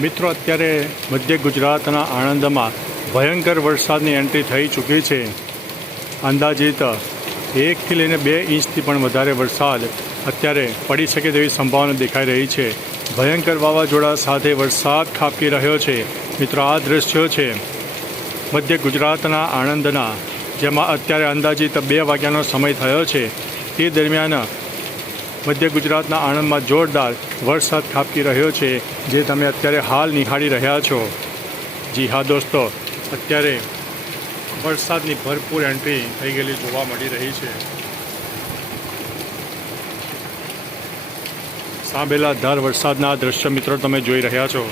મિત્રો, અત્યારે મધ્ય ગુજરાતના આણંદમાં ભયંકર વરસાદની એન્ટ્રી થઈ ચૂકી છે. અંદાજિત એકથી લઈને બે ઇંચથી પણ વધારે વરસાદ અત્યારે પડી શકે તેવી સંભાવના દેખાઈ રહી છે. ભયંકર વાવાઝોડા સાથે વરસાદ ખાબકી રહ્યો છે. મિત્રો, આ દ્રશ્યો છે મધ્ય ગુજરાતના આણંદના, જેમાં અત્યારે અંદાજિત બે વાગ્યાનો સમય થયો છે. તે દરમિયાન મધ્ય ગુજરાતના આણંદમાં જોરદાર વરસાદ ખાબકી રહ્યો છે, જે તમે અત્યારે હાલ નિહાળી રહ્યા છો. જી હા દોસ્તો, અત્યારે વરસાદની ભરપૂર એન્ટ્રી થઈ ગયેલી જોવા મળી રહી છે. સાંભેલા ધાર વરસાદના દ્રશ્ય મિત્રો તમે જોઈ રહ્યા છો.